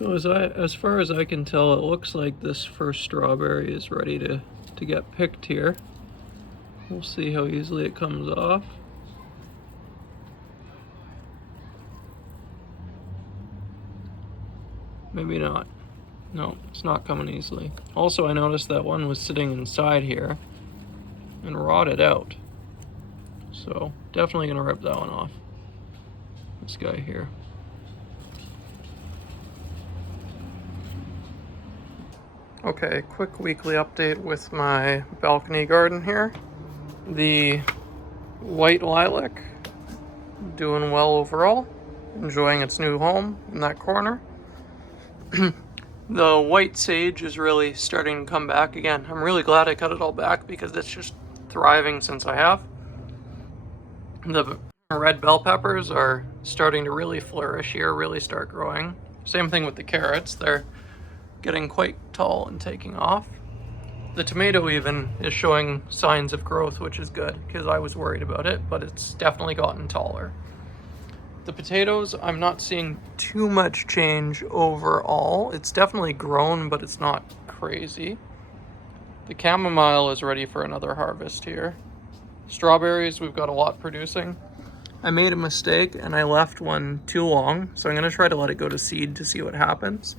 So as far as I can tell, it looks like this first strawberry is ready to get picked here. We'll see how easily it comes off. Maybe not. No, it's not coming easily. Also, I noticed that one was sitting inside here and rotted out. So definitely gonna rip that one off. This guy here. Okay, quick weekly update with my balcony garden here. The white lilac doing well overall, enjoying its new home in that corner. The white sage is really starting to come back again. I'm really glad I cut it all back because it's just thriving since I have. The red bell peppers are starting to really flourish here, really start growing. Same thing with the carrots. They're getting quite tall and taking off. The tomato even is showing signs of growth, which is good because I was worried about it, but it's definitely gotten taller. The potatoes, I'm not seeing too much change overall. It's definitely grown, but it's not crazy. The chamomile is ready for another harvest here. Strawberries, we've got a lot producing. I made a mistake and I left one too long, so I'm gonna try to let it go to seed to see what happens.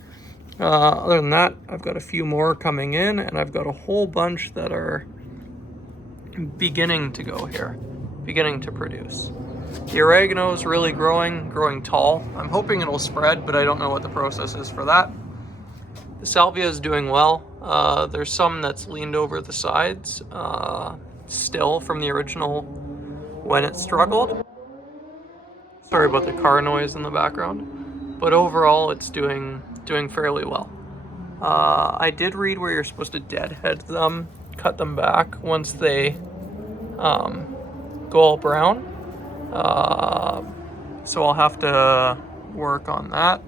Other than that, I've got a few more coming in, and I've got a whole bunch that are beginning to go here, beginning to produce. The oregano is really growing tall. I'm hoping it'll spread, but I don't know what the process is for that. The salvia is doing well. There's some that's leaned over the sides, still from the original when it struggled. Sorry about the car noise in the background, but overall it's doing fairly well. I did read where you're supposed to deadhead them, cut them back once they go all brown. So I'll have to work on that.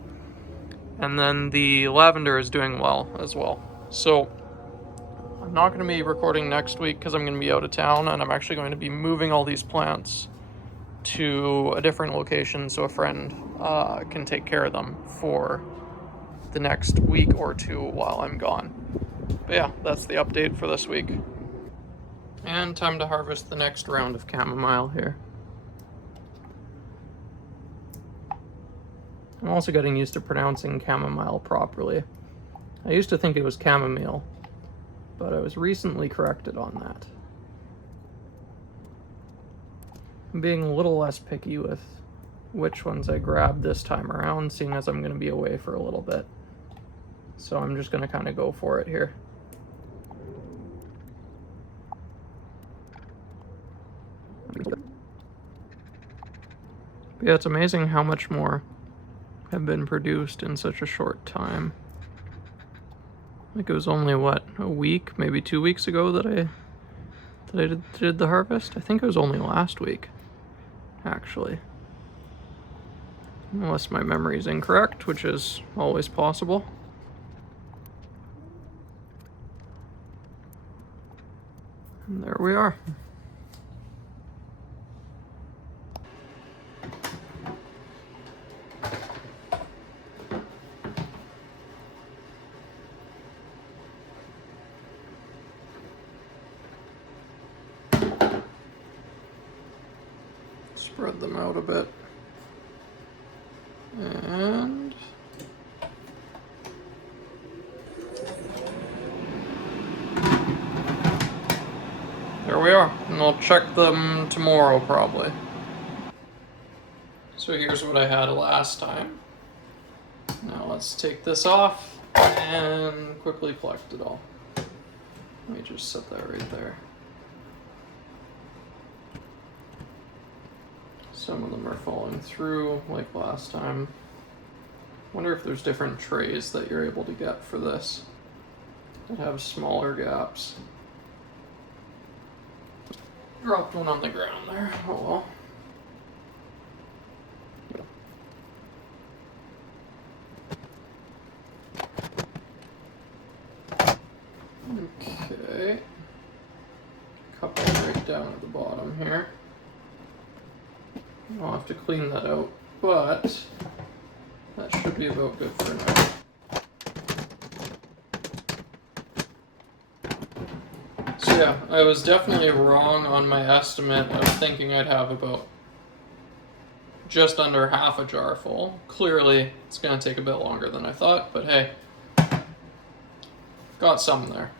And then the lavender is doing well as well. So I'm not going to be recording next week because I'm going to be out of town, and I'm actually going to be moving all these plants to a different location so a friend can take care of them for the next week or two while I'm gone. But yeah, that's the update for this week. And time to harvest the next round of chamomile here. I'm also getting used to pronouncing chamomile properly. I used to think it was chamomile, but I was recently corrected on that. I'm being a little less picky with which ones I grab this time around, seeing as I'm going to be away for a little bit. So I'm just going to kind of go for it here. But yeah, it's amazing how much more have been produced in such a short time. Like it was only, what, a week, maybe 2 weeks ago that I did the harvest? I think it was only last week, actually. Unless my memory is incorrect, which is always possible. And there we are. Spread them out a bit. And there we are. And I'll check them tomorrow probably. So here's what I had last time. Now let's take this off and quickly collect it all. Let me just set that right there. Some of them are falling through like last time. Wonder if there's different trays that you're able to get for this that have smaller gaps. Dropped one on the ground there. Oh well. Okay. Couple right down at the bottom here. I'll have to clean that out, but that should be about good for now. So yeah, I was definitely wrong on my estimate of thinking I'd have about just under half a jar full. Clearly, it's going to take a bit longer than I thought, but hey, got some there.